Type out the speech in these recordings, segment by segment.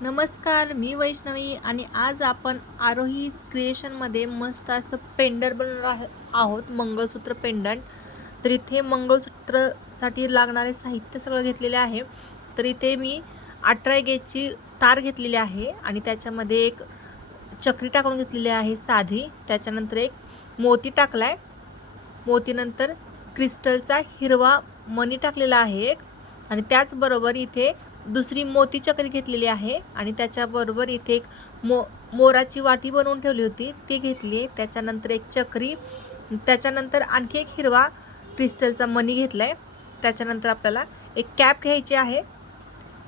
नमस्कार मी वैष्णवी आणि आज आपण आरोही क्रिएशनमध्ये मस्त असं पेंडर बनवणार आहोत मंगळसूत्र पेंडंट. तर इथे मंगळसूत्रसाठी लागणारे साहित्य सगळं घेतलेले आहे. तर इथे मी अठरा गेजची तार घेतलेली आहे आणि त्याच्यामध्ये एक चक्री टाकून घेतलेली आहे साधी. त्याच्यानंतर एक मोती टाकला आहे मोतीनंतर क्रिस्टलचा हिरवा मणी टाकलेला आहे एक. आणि त्याचबरोबर इथे दुसरी मोती चक्री घेतलेली आहे आणि त्याच्याबरोबर इथे एक मो मोराची वाटी बनवून ठेवली होती. ती घेतली त्याच्यानंतर एक चक्री त्याच्यानंतर आणखी एक हिरवा क्रिस्टलचा मणी घेतला आहे त्याच्यानंतर आपल्याला एक कॅप घ्यायची आहे.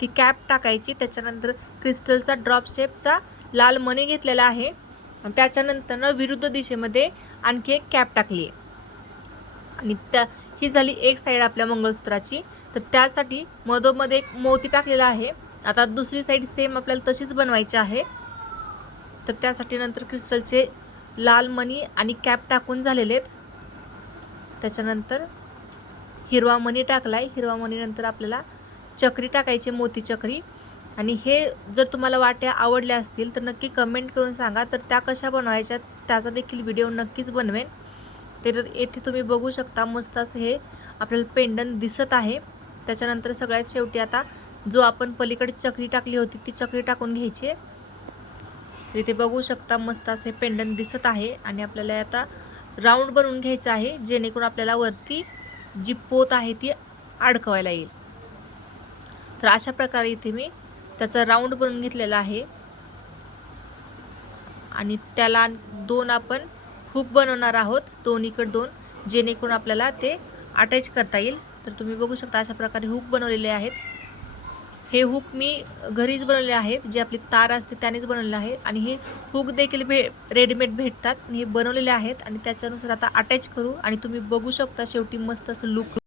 ती कॅप टाकायची. त्याच्यानंतर क्रिस्टलचा ड्रॉप शेपचा लाल मणी घेतलेला आहे. त्याच्यानंतरनं त्याच्यानंतर विरुद्ध दिशेमध्ये आणखी एक कॅप टाकली आहे. आणि त्या ही झाली एक साईड आपल्या मंगळसूत्राची. तर त्यासाठी मधोमध्ये एक मोती टाकलेला आहे. आता दुसरी साईड सेम आपल्याला तशीच बनवायची आहे. तर त्यासाठी नंतर क्रिस्टलचे लाल मणी आणि कॅप टाकून झालेले आहेत. त्याच्यानंतर हिरवा मणी टाकला आहे हिरवा मणीनंतर आपल्याला चक्री टाकायची मोती चक्री. आणि हे जर तुम्हाला वाट्या आवडल्या असतील तर नक्की कमेंट करून सांगा. तर त्या कशा बनवायच्या त्याचा देखील व्हिडिओ नक्कीच बनवेन. तर येथे तुम्ही बघू शकता मस्त असं हे आपल्याला पेंडन दिसत आहे. त्याच्यानंतर सगळ्यात शेवटी आता जो आपण पलीकडे चक्री टाकली होती ती चक्री टाकून घ्यायची आहे. इथे बघू शकता मस्त असे पेंडन दिसत आहे आणि आपल्याला आता राऊंड बनवून घ्यायचं आहे जेणेकरून आपल्याला वरती जी पोत आहे ती अडकवायला येईल. तर अशा प्रकारे इथे मी त्याचा राऊंड बनवून घेतलेला आहे. आणि त्याला दोन आपण हुक बनवणार आहोत दोन्हीकडे दोन जेणेकरून आपल्याला ते अटॅच करता येईल. तर तुम्ही बघू शकता अशा प्रकारे हुक बनवलेले आहेत. हे हुक मी घरीच बनवले आहेत. जे आपली तार असते त्यानेच बनवलेले आहे. आणि हे हुक देखील भे रेडीमेड भेटतात. हे बनवलेले आहेत. आणि त्याच्यानुसार आता अटॅच करू. आणि तुम्ही बघू शकता शेवटी मस्त असं लुक